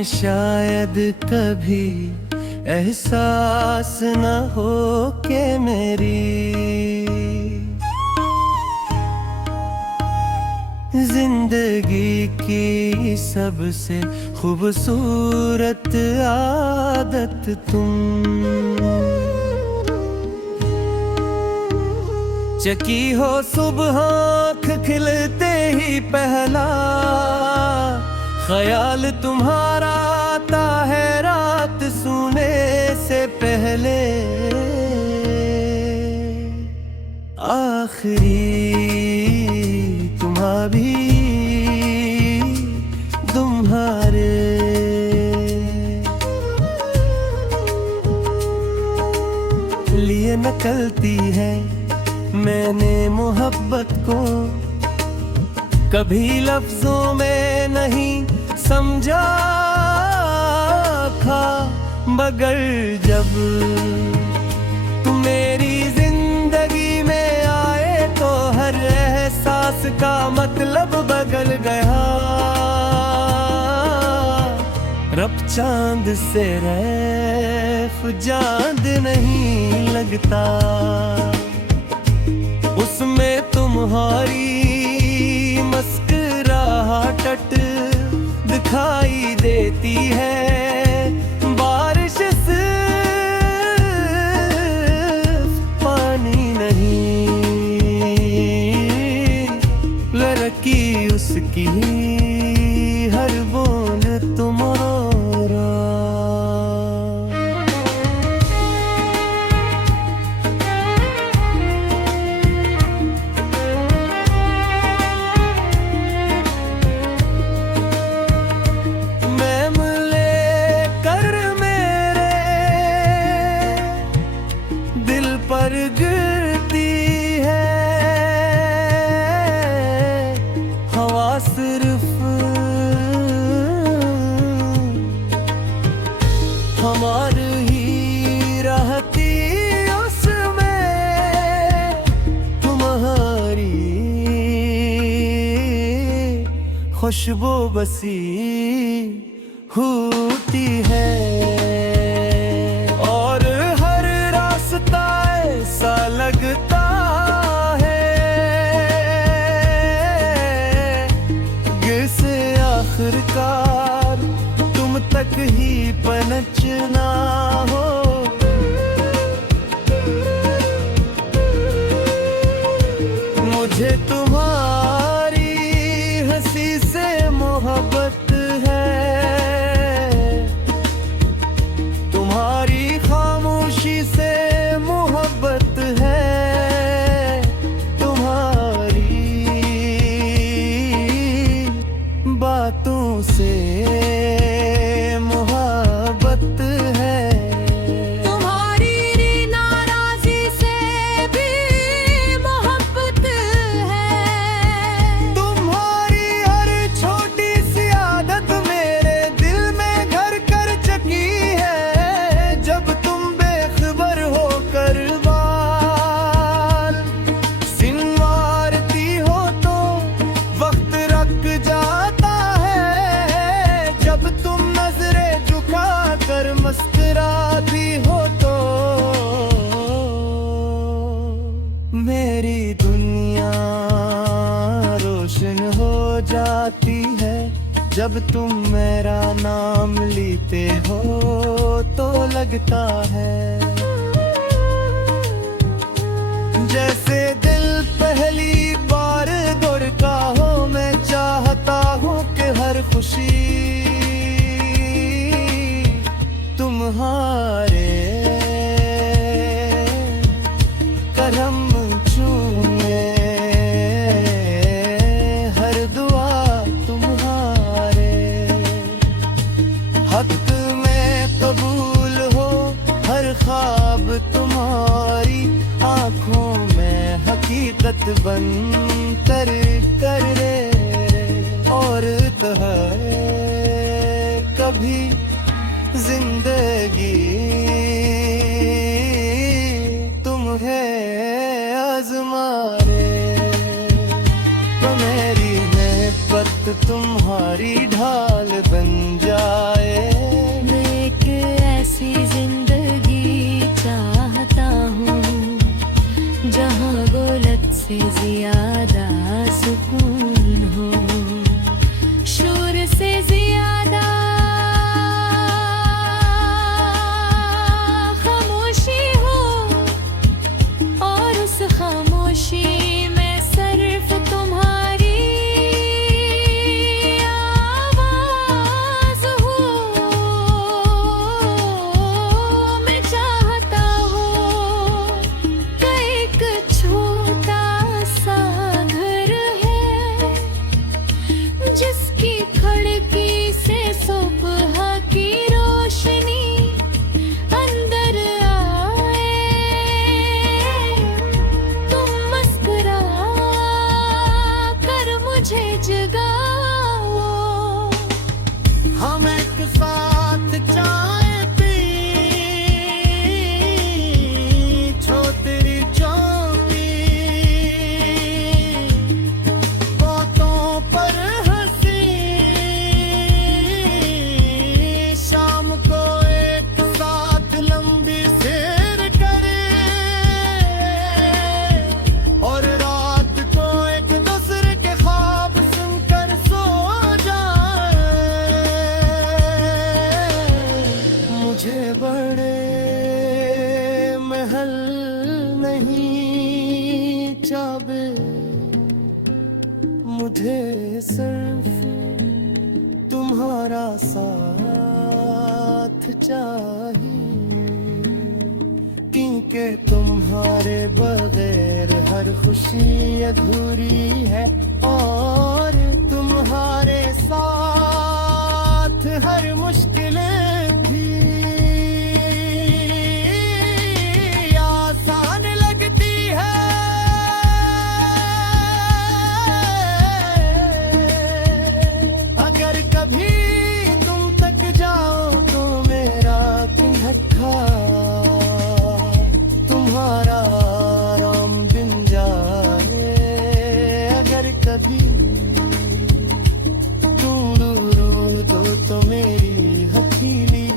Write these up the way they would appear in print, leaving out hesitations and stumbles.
तुम्हें शायद कभी एहसास न हो के मेरी जिंदगी की सबसे खूबसूरत आदत तुम। चकी हो सुबह आँख खिलते ही पहला ख्याल तुम्हारा आता है रात सोने से पहले। आखिरी तुम्हारी तुम्हारे लिए नकलती है मैंने मोहब्बत को, कभी लफ्जों में नहीं समझा था, मगर जब तुम मेरी जिंदगी में आए तो हर एहसास का मतलब बदल गया। रब चांद से रैफ चांद नहीं लगता, उसमें तुम्हारी मुस्कुराहट दिखाई देती है। बारिश सिर्फ पानी नहीं, लड़की उसकी हर बूंद तुम्हारा। पर गिरती है हवा सिर्फ हमारी ही रहती उसमें, तुम्हारी खुशबू बसी होती है। और हर रास्ता ऐसा लगता है जिसे आखिरकार तुम तक ही पहुंचना हो। मुझे तुम्हारी हंसी से मोहब्बत है, तुम्हारी खामोशी से मोहब्बत है, तुम्हारी बातों से मोहब्बत है, तुम्हारी नाराजी से भी मोहब्बत है, तुम्हारी हर छोटी सी आदत मेरे दिल में घर कर चुकी है। जब तुम बेखबर होकर बाल सिंवारती हो तो वक्त रख जाता है, जब तुम नजरें झुका कर मुस्कुराती हो तो मेरी दुनिया रोशन हो जाती है। जब तुम मेरा नाम लेते हो तो लगता है जैसे दिल पहली बार गुरका हो। मैं चाहता हूँ कि हर खुशी तुम्हारे करम चूमे, हर दुआ तुम्हारे हक में कबूल हो, हर ख्वाब तुम्हारी आँखों में हकीकत बन कर रे। और तो है कभी जिंदगी तुम्हें आज़माए तो मेरी मोहब्बत तुम्हारी ढाल बन जाए। बड़े महल नहीं चाबे, मुझे सिर्फ तुम्हारा साथ चाहिए, क्योंकि तुम्हारे बगैर हर खुशी अधूरी है, और तुम्हारे साथ हर मुश्किलें भी आसान लगती है। अगर कभी तुम तक जाओ तो मेरा धक्का तुम्हारा राम बिन जाए। अगर कभी तुम दूर हो तो मेरी हथेली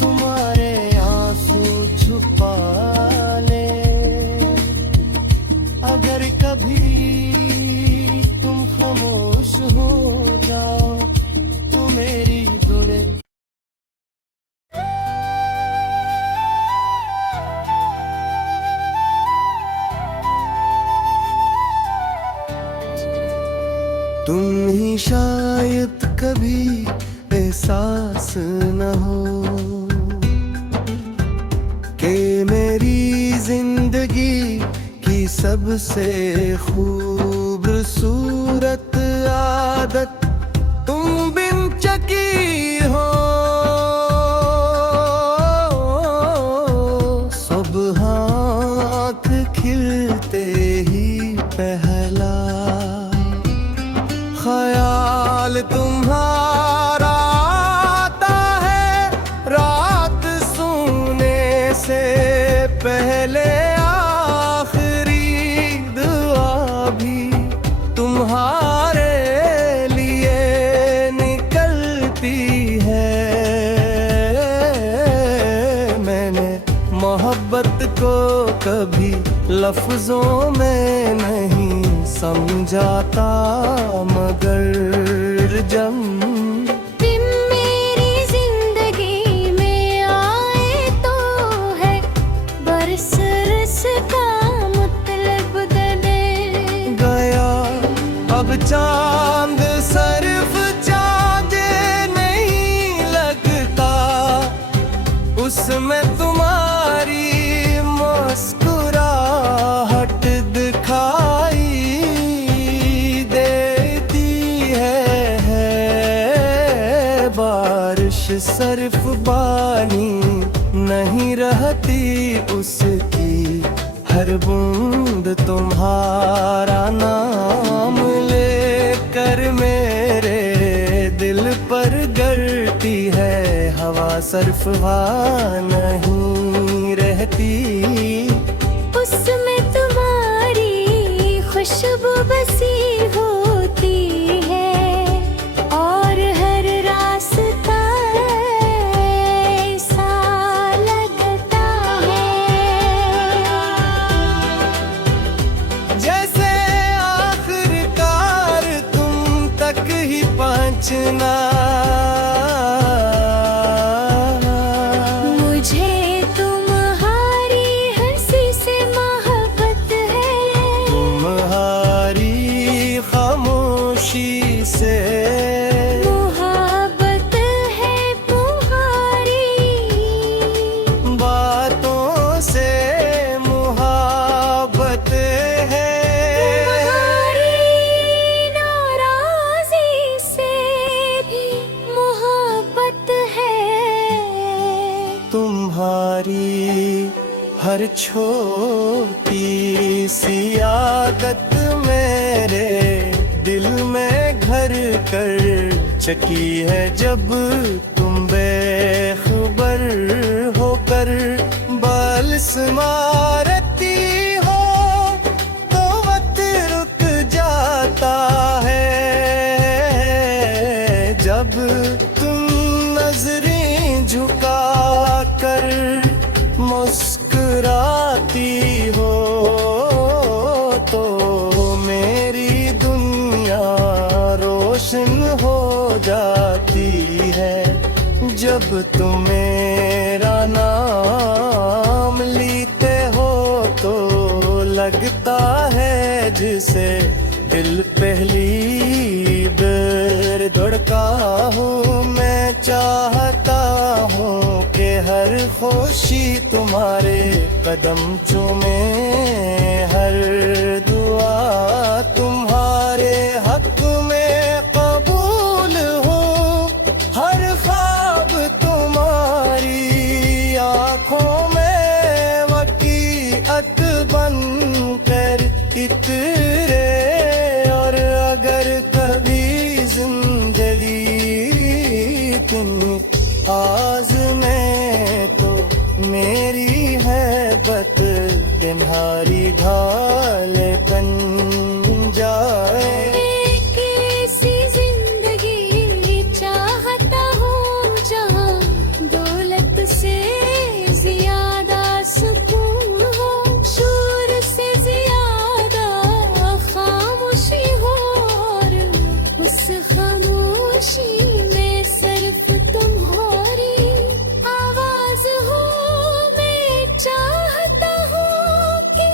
तुम्हारे आंसू छुपा ले। अगर कभी तुम खामोश हो जाओ तो मेरी जुड़े। तुम ही शायद कभी एहसास न हो कि मेरी जिंदगी की सबसे खूबसूरत आदत तुम बिन चकी हो। सुबह आँख खिलते ही पहला ख्याल तुम्हारा आता है, रात सोने से पहले आखिरी दुआ भी तुम्हारे लिए निकलती है। मैंने मोहब्बत को कभी लफ्जों में नहीं समझाता, मगर जब तुम मेरी जिंदगी में आए तो है बरस रस का मतलब बदले गया। अब चांद सिर्फ चांद नहीं लगता, उसमें तुम्हारी मुस्कुराहट दिखाई देती है। बारिश सिर्फ पानी नहीं रहती, उसकी हर बूंद तुम्हारा नाम लेकर मेरे दिल पर गिरती है। हवा सिर्फ वहाँ नहीं रहती, उसमें तुम्हारी खुशबू बसी होती है, और हर रास्ता ऐसा लगता है जैसे आखिरकार तुम तक ही पहुंचना। मुझे तुम्हारी हंसी से मोहब्बत है, तुम्हारी खामोशी से मोहब्बत है तुम्हारी बातों से मोहब्बत है। तुम्हारी नाराज़ी से भी मोहब्बत है। तुम्हारी हर छोटी सी आदत मेरे दिल में घर कर चकी है। जब तुम बेखबर होकर बल्स मारती हो तो वक्त रुक जाता है। जब तुम नजरें झुका कर मुस्कुराती हो तो मेरी दुनिया रोशन हो जाती है। जब तुम मेरा नाम लेते हो तो लगता है जिसे दिल पहली बार धड़का हूँ। मैं चाहता हूँ कि हर खुशी तुम्हारे कदम चूमे, हर दुआ तुम्हारे हक में कबूल हो, हर ख्वाब तुम्हारी आँखों में वकीअत बन कर इतरे। और अगर कभी जिंदगी तुम आज़मे तो मेरी हैबत तुम्हारी ढाले बन जाए। कैसी जिंदगी चाहता हूँ जहाँ दौलत से ज्यादा सुकून हो, शोर से ज्यादा खामोशी हो, और उस खामोशी में सिर्फ तुम्हारी आवाज हो। मैं चाहता हूँ कि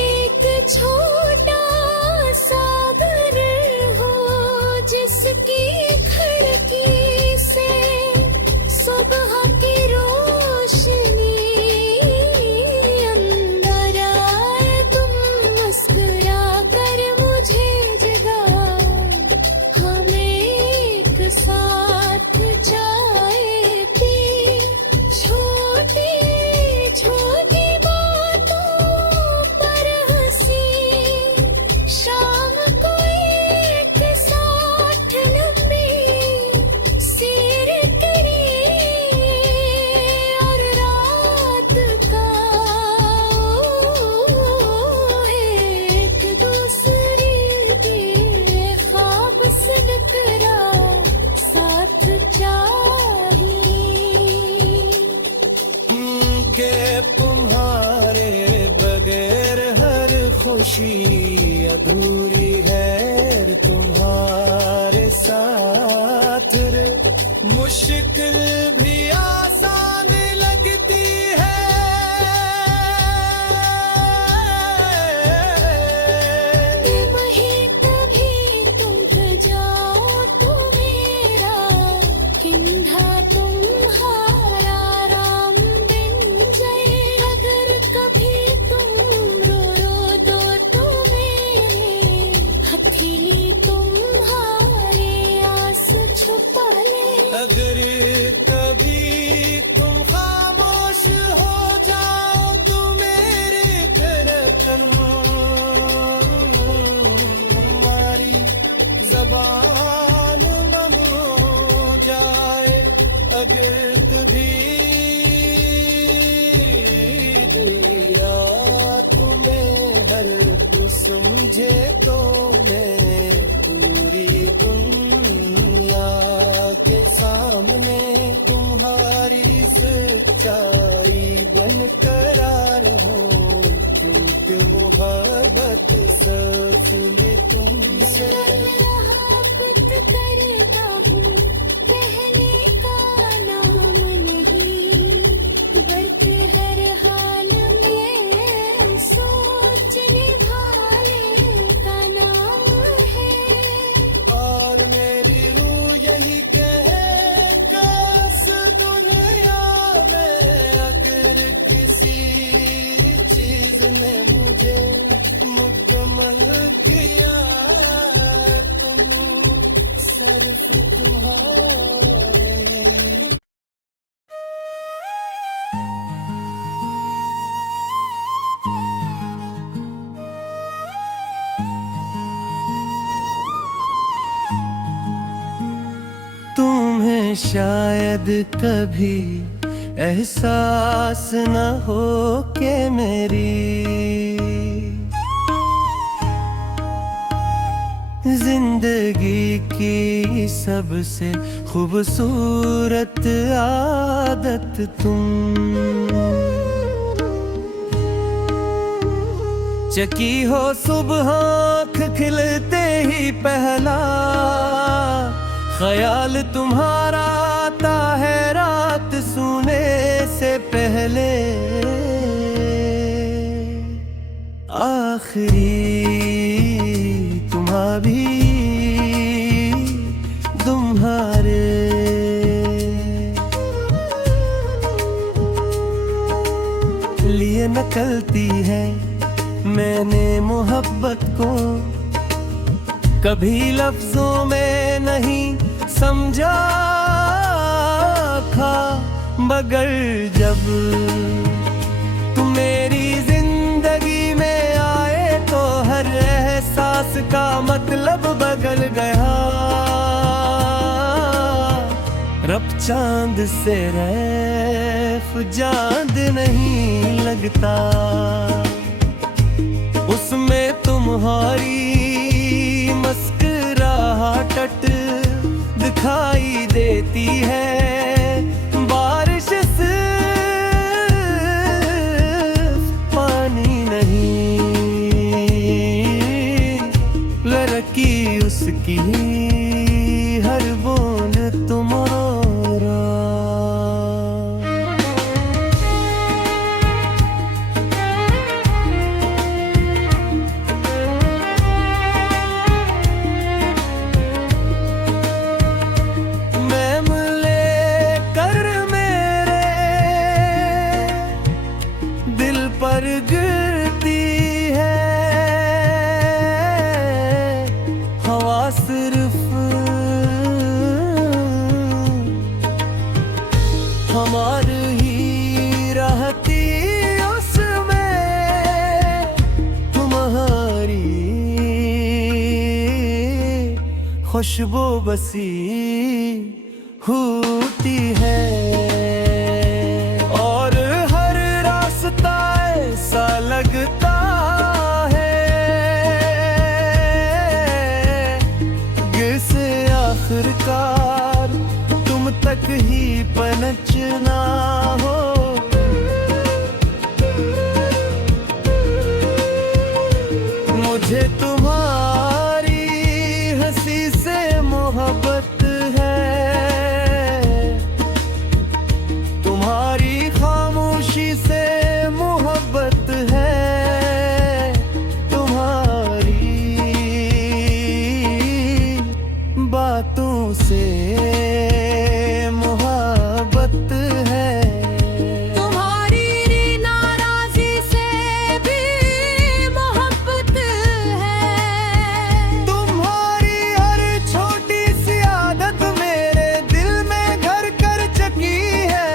एक छोटा सा घर हो जिसकी खिड़की से सुबह की रोशनी अंदर आए। तुम मुस्कुरा कर मुझे जगाओ, हम एक साथ चाय पी, छोटी छोटी बातों पर हंसी, शाम को एक साथ लंबी सैर करिए, और रात का एक दूसरे के ख्वाब से टकरा साथ चाहिए। के तुम्हारे बगैर हर खुशी अधूरी है, तुम्हारे साथ रे मुश्किल भी आसान लगती है। वहीं कभी तुम जाओ तो मेरा किंधा तुम्हारा राम बन जाए। अगर कभी तुम रो दो तो मेरे हथेली तुम्हारे आंसू छुपा ले। अगर कभी तुम खामोश हो जाओ तो मेरे धड़कन तुम्हारी ज़बान बन जाए। अगर कभी दिया तुम्हें हर तू समझे तो मैं पूरी दुनिया के सामने तुम्हारी सच्चाई बन करार हूँ, क्योंकि मोहब्बत सच में तुमसे। मोहब्बत करता हूँ कहने का नाम नहीं, बल्कि हर हाल में सोचने वाले का नाम है। और मेरी रूह यही कहे काश दुनिया में अगर किसी चीज ने मुझे मुकम्मल किया तुम सिर्फ तुम्हारे। तुम्हें शायद कभी एहसास न हो के मेरी जिंदगी की सबसे खूबसूरत आदत तुम। चकी हो सुबह आँख खिलते ही पहला ख्याल तुम्हारा आता है, निकलती है। मैंने मोहब्बत को कभी लफ्जों में नहीं समझा था, मगर जब तुम मेरी जिंदगी में आए तो हर एहसास का मतलब बदल गया। रब चांद से रैफ चांद नहीं लगता, उसमें तुम्हारी मुस्कुराहट दिखाई देती है। बारिश सिर्फ पानी नहीं, लड़की उसकी हर बूंद तुम्हारा। पर गिरती है हवा सिर्फ हमारी ही रहती, उसमें तुम्हारी खुशबू बसी होती है। और हर रास्ता ऐसा लगता है जिसे आखिरकार तुम तक ही पहुंचना हो। मुझे तुम्हारी हंसी से मोहब्बत है, तुम्हारी खामोशी से मोहब्बत है, तुम्हारी बातों से मोहब्बत है, तुम्हारी नाराजी से भी मोहब्बत है। तुम्हारी हर छोटी सी आदत मेरे दिल में घर कर चुकी है।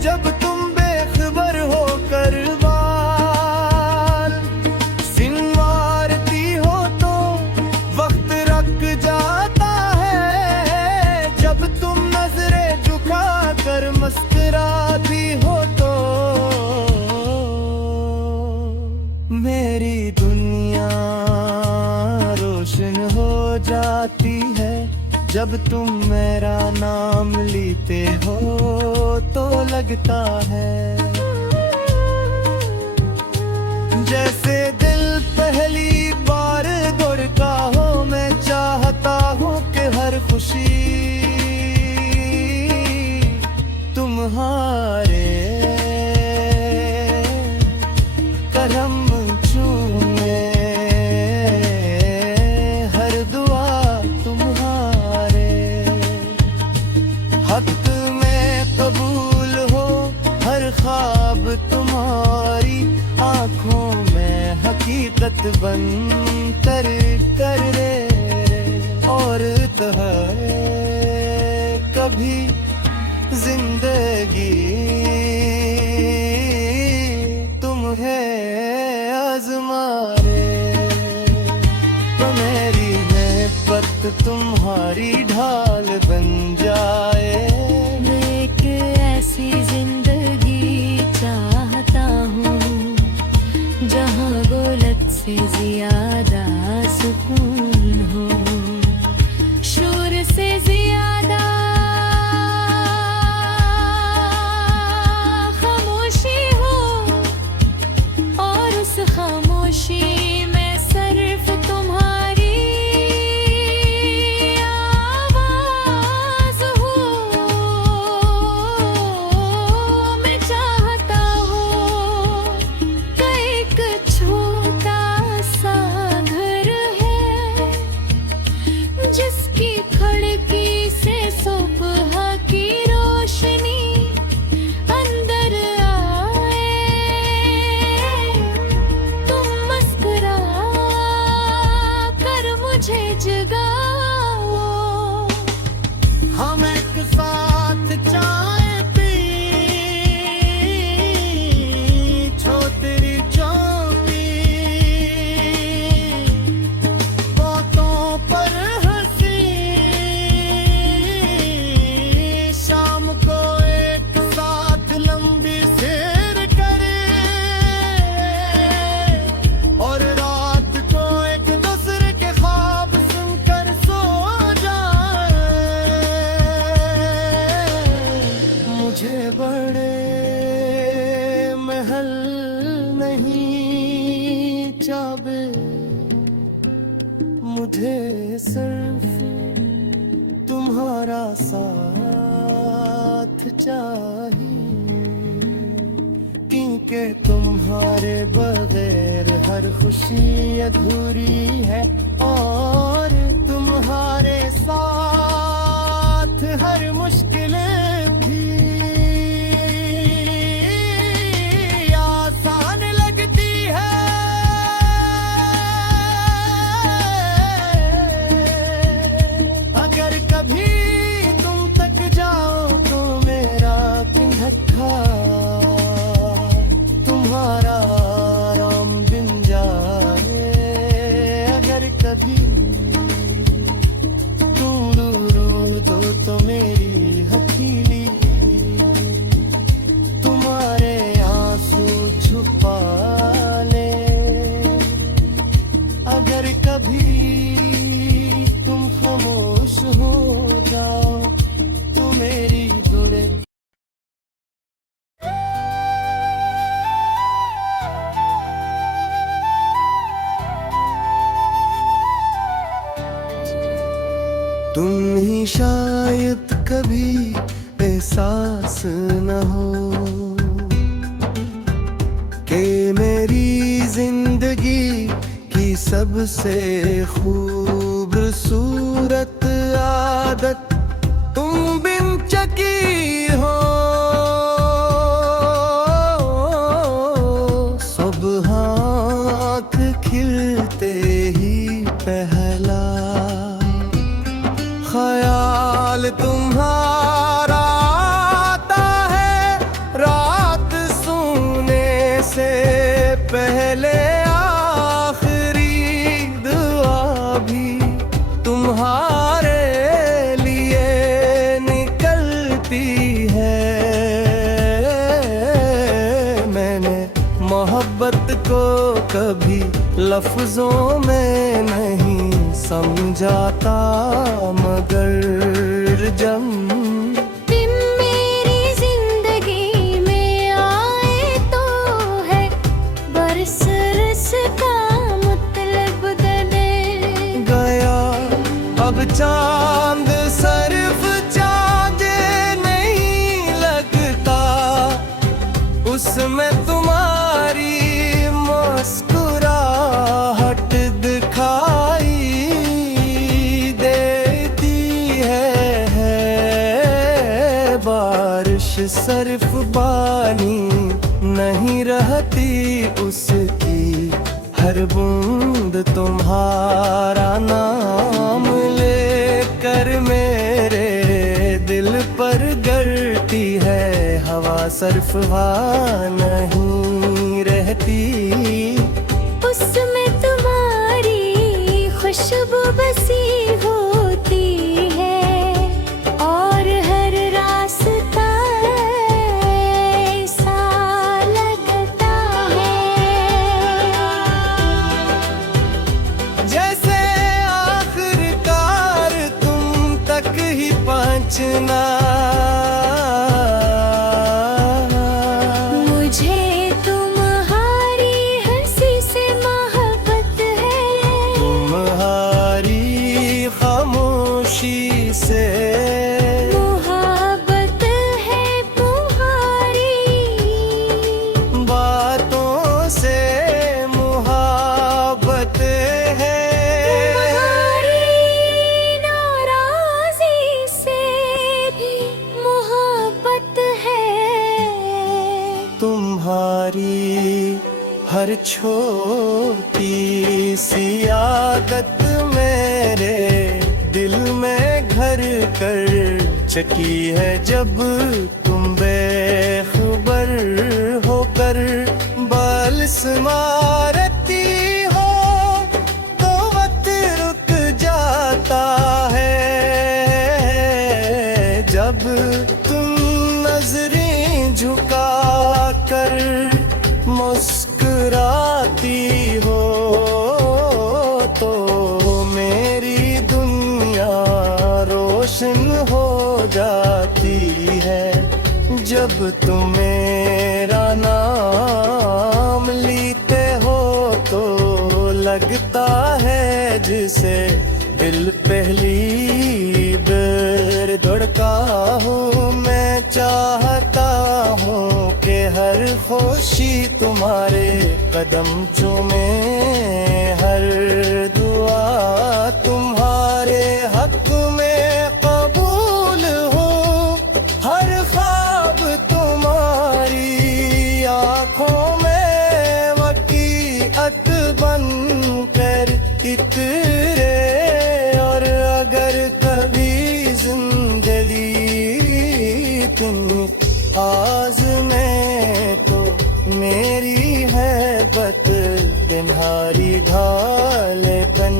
जब तुम बेखबर होकर बाल सिंवारती हो तो वक्त रख जाता है। जब तुम नजरें झुका कर मुस्कुराती हो तो मेरी दुनिया रोशन हो जाती है। जब तुम मेरा नाम लेते हो तो लगता है जैसे दिल पहली बार गुरका हो। मैं चाहता हूँ कि हर खुशी तुम्हारे करम चूमे, हर दुआ तुम्हारे हक में कबूल हो। हर ख्वाब तुम्हारी आँखों में हकीकत बन कर दे। और तो है कभी जिंदगी तुम्हें आजमारे तो मेरी मोहब्बत तुम्हारी ढाल बन जाए। मैं एक ऐसी जिंदगी चाहता हूँ जहाँ गोलत से ज्यादा सुकून हो, शोर से ज्यादा खामोशी हो। और उस खामोशी में सिर्फ तुम्हारी आवाज़ चाय पी, छो तेरी चौकी, बातों पर हंसी, शाम को एक साथ लंबी सैर करे, और रात को एक दूसरे के ख्वाब सुनकर सो जाए। मुझे बड़े महल नहीं चाबे, मुझे सिर्फ तुम्हारा साथ चाहिए, क्योंकि तुम्हारे बगैर हर खुशी अधूरी है, और तुम्हारे साथ हर मुश्किलें भी आसान लगती है। अगर कभी तुम तक जाओ तो मेरा धक्का तुम्हारा आराम बिन जाए। अगर कभी तुम दूर दो तो मेरी हथेली तुम्हारे आंसू छुपा ले। अगर कभी तुम खामोश हो जाओ तो मेरी जुड़े। तुम ही शायद कभी एहसास न हो कि मेरी जिंदगी की सबसे खूबसूरत आदत तुम बिन चकी हो। सुबह आँख खिलते ही पहला ख्याल तुम्हारा आता है, रात सोने से पहले आखिरी दुआ भी तुम्हारे लिए निकलती है। मैंने मोहब्बत को कभी लफ्जों में नहीं समझाता, मगर जब तुम मेरी जिंदगी में आए तो है बरस रस का मतलब बदले गया। अब चांद सिर्फ चांद नहीं लगता, उसमें तुम्हारी मुस्कुराहट दिखाई देती है। बारिश सिर्फ पानी नहीं रहती, उसकी हर बूंद तुम्हारा नाम लेकर मेरे दिल पर गिरती है। हवा सिर्फ वहाँ नहीं रहती, उसमें तुम्हारी खुशबू बसी होती है, और हर रास्ता ऐसा लगता है जैसे आखिरकार तुम तक ही पहुंचना। मुझे तुम्हारी हंसी से मोहब्बत है, तुम्हारी खामोशी से मोहब्बत है तुम्हारी बातों से मोहब्बत है। तुम्हारी नाराज़ी से भी मोहब्बत है। तुम्हारी हर छोटी सी आदत मेरे दिल में घर कर चकी है जब तुम बेखबर होकर बालिश मारती हो तो वक्त रुक जाता है। जब तुम नजरें झुका कर मुस्कुराती हो तो मेरी दुनिया रोशन हो जाती है। जब तुम मेरा नाम लेते हो तो लगता है जिसे दिल पहली बार धड़का हूँ। मैं चाहता हूँ कि हर खुशी तुम्हारे कदम चूमे, हर दुआ तुम्हारे हक में कबूल हो, हर ख्वाब तुम्हारी आँखों में वकीअत बन कर इतरे। और अगर कभी जिंदगी तुम आज़माए तो मेरी हैबत तुम्हारी ढाले बन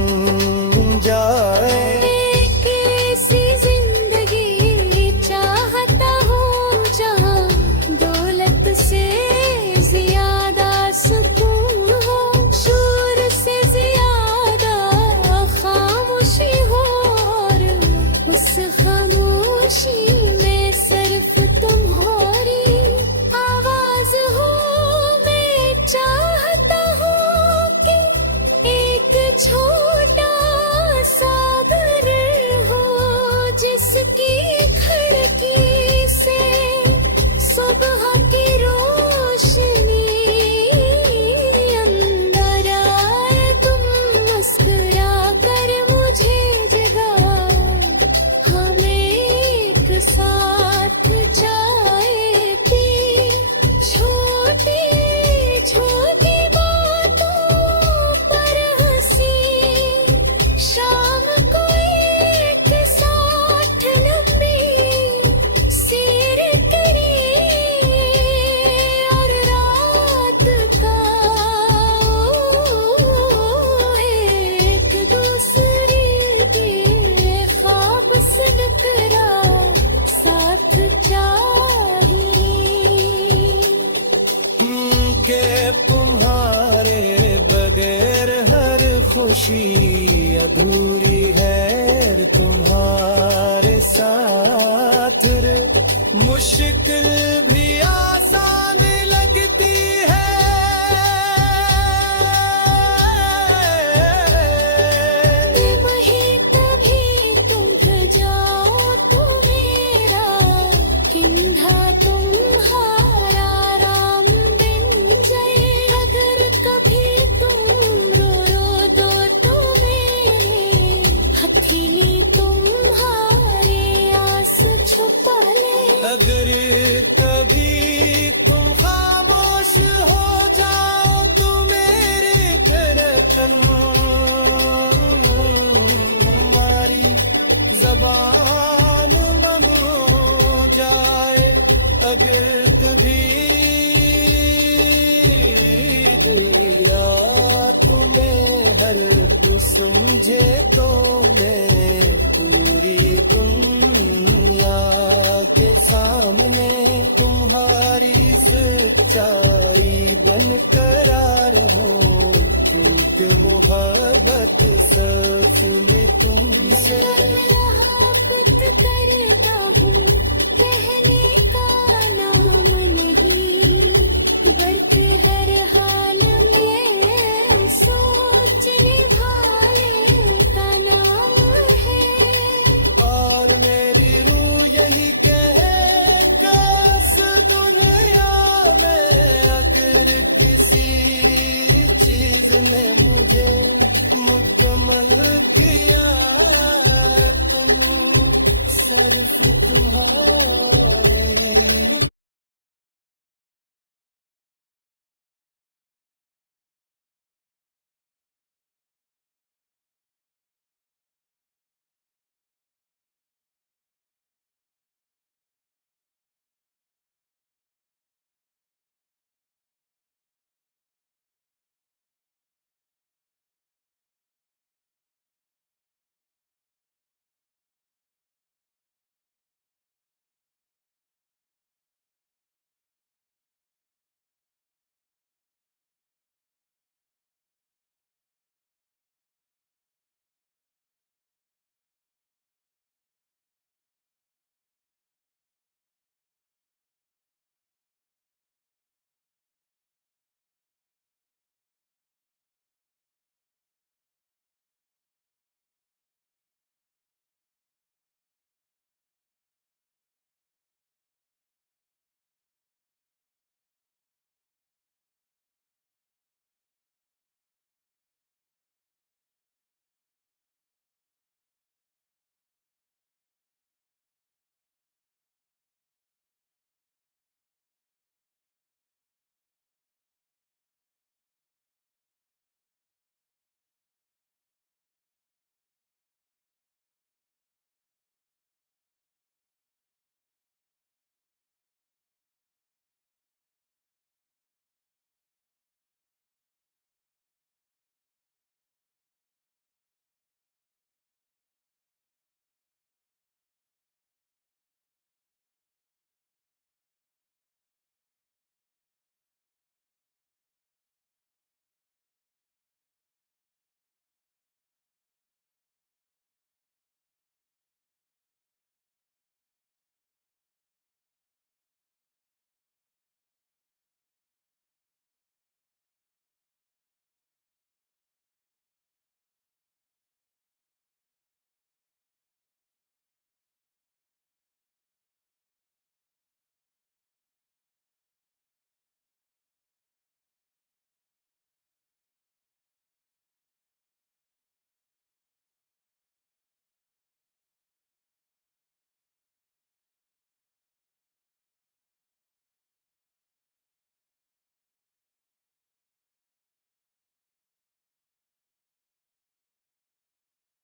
जाए। एक ऐसी जिंदगी चाहता हूँ जहाँ दौलत से ज्यादा सुकून हो, शोर से ज्यादा खामोशी हो, और उस खामोशी में सिर्फ तुम्हारी आवाज हो। मैं चाहता हूँ कि एक छोटा सा घर हो जिसकी खिड़की से सुबह की रोशनी अंदर आए। तुम मुस्कुरा कर मुझे जगाओ, हम एक साथ चाय पी, छोटी छोटी बातों पर हंसी, शाम को एक साथ लंबी सैर करिए, और रात का एक दूसरे के ख्वाब से टकराओ, साथ चाहिए। के तुम्हारे बगैर हर खुशी अधूरी है। तुम्हारे साथ रे मुश्किल भी आसान लगती है। वही कभी तुम जाओ तो मेरा किंधा तुम्हारा राम बन जाए। अगर कभी तुम रो दो तो मेरे हथेली तुम्हारे आंसू छुपा ले। अगर कभी तुम खामोश हो जाओ तो मेरे धड़कन हमारी जबान बन जाए। अगर कभी दिया तुम्हें हर तू समझे तो मैं पूरी दुनिया के सामने तुम्हारी सच्चाई बनकर रहूं। क्योंकि मोहब्बत सच में